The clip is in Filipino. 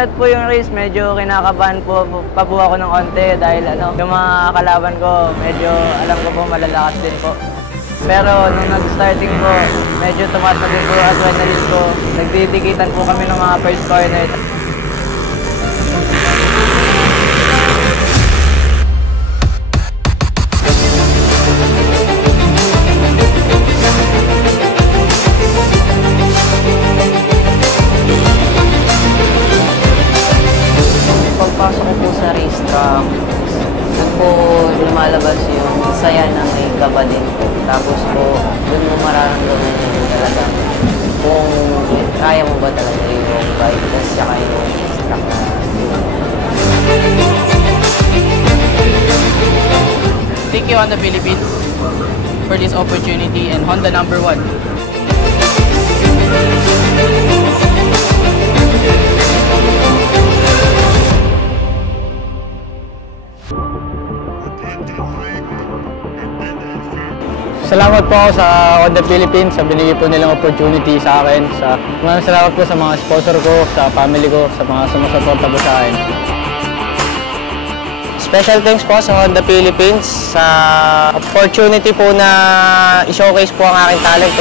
nag-start po yung race, medyo kinakabahan pa po ako ng konti dahil yung mga kalaban ko, medyo alam ko po malalakas din po. Pero nung nag-starting po, medyo tumaas na din po yung adrenaline ko. Nagdidikitan po kami ng mga first corner. Pagpasok ko po sa racetrack, doon po lumalabas yung saya na may kaba din po. Tapos po, doon mo mararamdaman nyo talaga kung kaya mo ba talaga yung bike at saka yung track na. Thank you Honda Philippines for this opportunity and Honda number 1. Salamat po ako sa Honda Philippines sa binigay po nilang opportunity sa akin. Maraming salamat po sa mga sponsor ko, sa family ko, sa mga sumusuporta po sa akin. Special thanks po sa Honda Philippines sa opportunity po na i-showcase po ang aking talent.